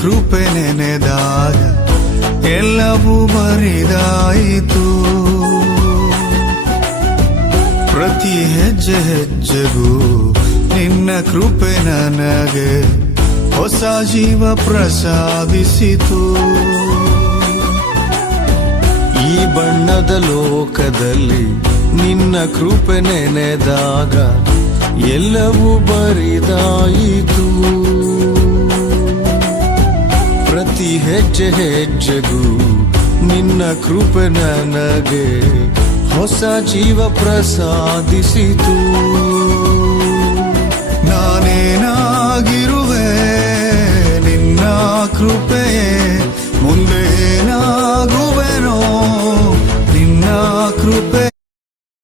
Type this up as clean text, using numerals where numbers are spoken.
ಕೃಪೆ ನೆನೆದಾಗ ಎಲ್ಲವೂ ಬರಿದಾಯಿತು. ಪ್ರತಿ ಹೆಜ್ಜೆ ಹೆಜ್ಜೆಗೂ ನಿನ್ನ ಕೃಪೆ ನನಗೆ ಹೊಸ ಜೀವ ಪ್ರಸಾದಿಸಿತು. ಈ ಬಣ್ಣದ ಲೋಕದಲ್ಲಿ ನಿನ್ನ ಕೃಪೆ ನೆನೆದಾಗ ಎಲ್ಲವೂ ಬರಿದಾಯಿತು. ಪ್ರತಿ ಹೆಜ್ಜೆ ಹೆಜ್ಜೆಗೂ ನಿನ್ನ ಕೃಪೆ ನನಗೆ ಹೊಸ ಜೀವ ಪ್ರಸಾದಿಸಿತು. ನಾನೇನಾಗಿರುವೆ ನಿನ್ನ ಕೃಪೆಯೇ, ಮುಂದೆ ಏನಾಗುವೆನೋ ನಿನ್ನ ಕೃಪೆ